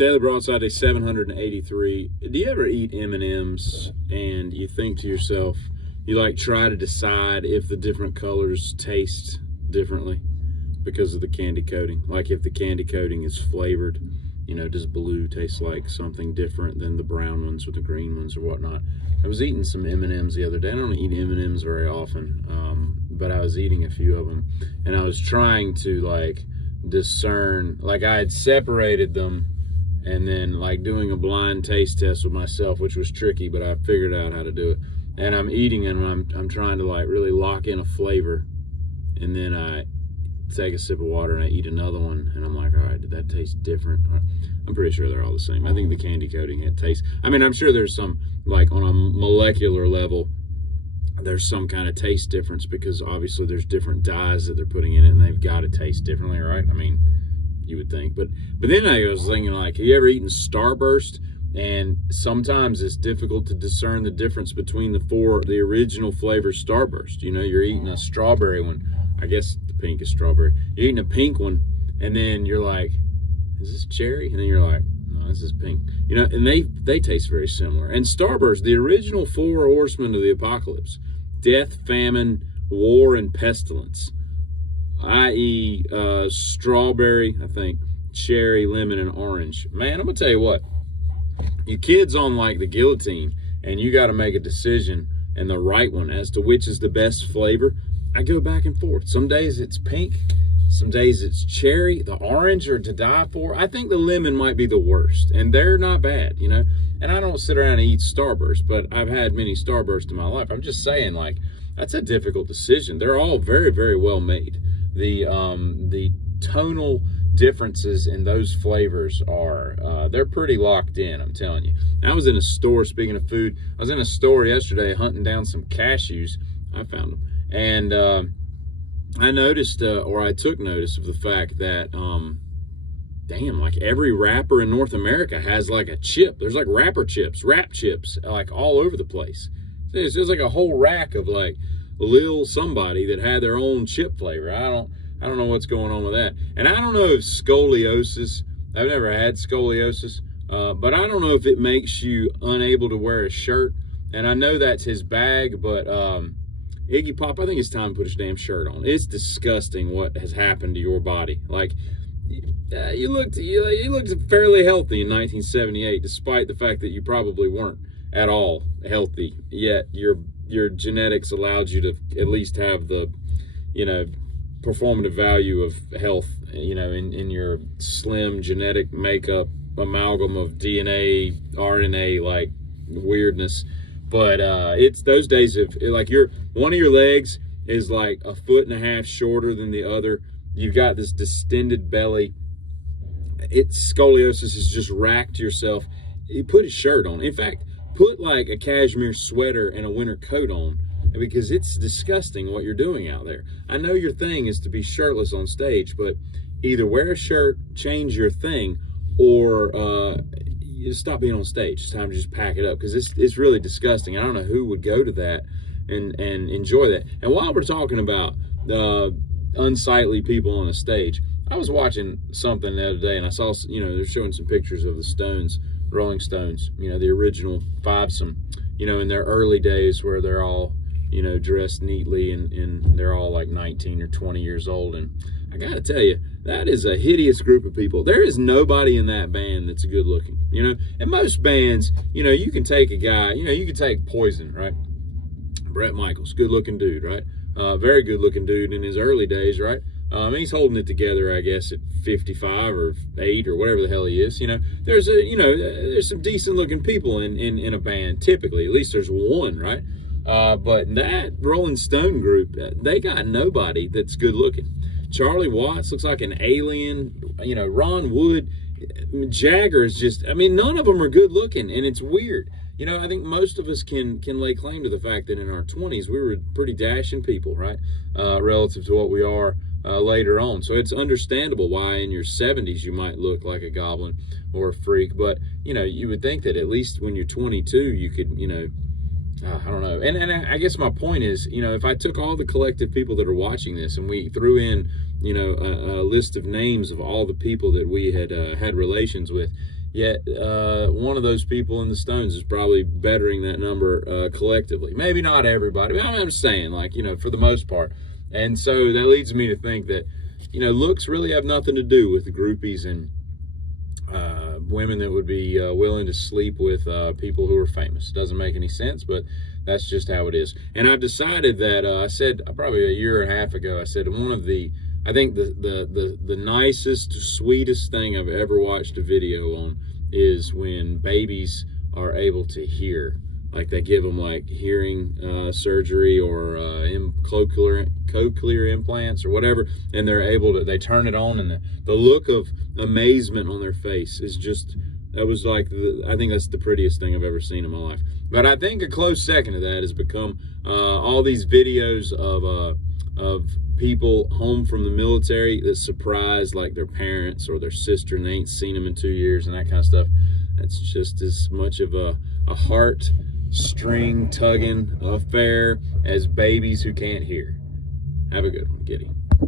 Daily Broadside, day 783. Do you ever eat M&Ms and you think to yourself, you like try to decide if the different colors taste differently because of the candy coating? Like if the candy coating is flavored, does blue taste like something different than the brown ones or the green ones or whatnot? I was eating some M&Ms the other day. I don't eat M&Ms very often, but I was eating a few of them, and I was trying to discern, I had separated them and then doing a blind taste test with myself, which was tricky, but I figured out how to do it. And I'm eating and I'm trying to really lock in a flavor, and then I take a sip of water and I eat another one, and I'm like, all right, did that taste different? I'm pretty sure they're all the same. I think the candy coating had taste. I'm sure there's some, on a molecular level, there's some kind of taste difference, because obviously there's different dyes that they're putting in it, and they've got to taste differently, right? You would think. But then I was thinking, have you ever eaten Starburst? And sometimes it's difficult to discern the difference between the original flavor Starburst. You're eating a strawberry one. I guess the pink is strawberry. You're eating a pink one, and then you're like, is this cherry? And then you're like, no, this is pink. And they taste very similar. And Starburst, the original 4 horsemen of the apocalypse: death, famine, war, and pestilence. I.e. Strawberry, I think, cherry, lemon, and orange. Man, I'm going to tell you what. You kids on the guillotine, and you got to make a decision, and the right one, as to which is the best flavor. I go back and forth. Some days it's pink. Some days it's cherry. The orange are to die for. I think the lemon might be the worst, and they're not bad, And I don't sit around and eat Starburst, but I've had many Starbursts in my life. I'm just saying, that's a difficult decision. They're all very, very well made. The tonal differences in those flavors are they're pretty locked in, I'm telling you. I was in a store, speaking of food, I was in a store yesterday hunting down some cashews. I found them, and I noticed, or I took notice of the fact that every wrapper in North America has a chip. There's wrap chips all over the place. It's just a whole rack of little somebody that had their own chip flavor. I don't know what's going on with that. And I don't know if scoliosis, I've never had scoliosis, but I don't know if it makes you unable to wear a shirt. And I know that's his bag, but Iggy Pop, I think it's time to put his damn shirt on. It's disgusting what has happened to your body. You looked fairly healthy in 1978, despite the fact that you probably weren't at all healthy, yet your genetics allowed you to at least have the, performative value of health, in your slim genetic makeup amalgam of DNA, RNA, weirdness. But it's those days of one of your legs is 1.5 feet shorter than the other. You've got this distended belly. Scoliosis has just racked yourself. You put a shirt on. In fact, put a cashmere sweater and a winter coat on, because it's disgusting what you're doing out there. I know your thing is to be shirtless on stage, but either wear a shirt, change your thing, or you stop being on stage. It's time to just pack it up, because it's really disgusting. I don't know who would go to that and enjoy that. And while we're talking about unsightly people on a stage, I was watching something the other day, and I saw, they're showing some pictures of the Stones, Rolling Stones, the original fivesome, in their early days, where they're all, dressed neatly, and they're all 19 or 20 years old. And I gotta tell you, that is a hideous group of people. There is nobody in that band that's good looking, and most bands, you can take a guy, you can take Poison, right? Bret Michaels, good looking dude, right? Very good looking dude in his early days, right? He's holding it together, I guess, at 55 or 8 or whatever the hell he is. There's some decent looking people in a band, typically. At least there's one, right? But that Rolling Stone group, they got nobody that's good looking. Charlie Watts looks like an alien. Ron Wood, Jagger is just, none of them are good looking, and it's weird. I think most of us can lay claim to the fact that in our 20s, we were pretty dashing people, right? Relative to what we are later on. So it's understandable why in your 70s you might look like a goblin or a freak. But, you would think that at least when you're 22, you could, I don't know. And I guess my point is, if I took all the collective people that are watching this and we threw in, a list of names of all the people that we had had relations with, Yet one of those people in the Stones is probably bettering that number collectively. Maybe not everybody, but I'm just saying, like, you know, for the most part. And so that leads me to think that, you know, looks really have nothing to do with the groupies and women that would be willing to sleep with people who are famous. Doesn't make any sense, but that's just how it is. And I've decided that I said probably a year and a half ago, I said I think the nicest, sweetest thing I've ever watched a video on is when babies are able to hear. Like they give them like hearing surgery or cochlear implants or whatever, and they turn it on, and the look of amazement on their face is just, I think that's the prettiest thing I've ever seen in my life. But I think a close second to that has become all these videos of people home from the military that surprise like their parents or their sister, and they ain't seen them in 2 years and that kind of stuff. That's just as much of a heart string tugging affair as babies who can't hear. Have a good one, Giddy.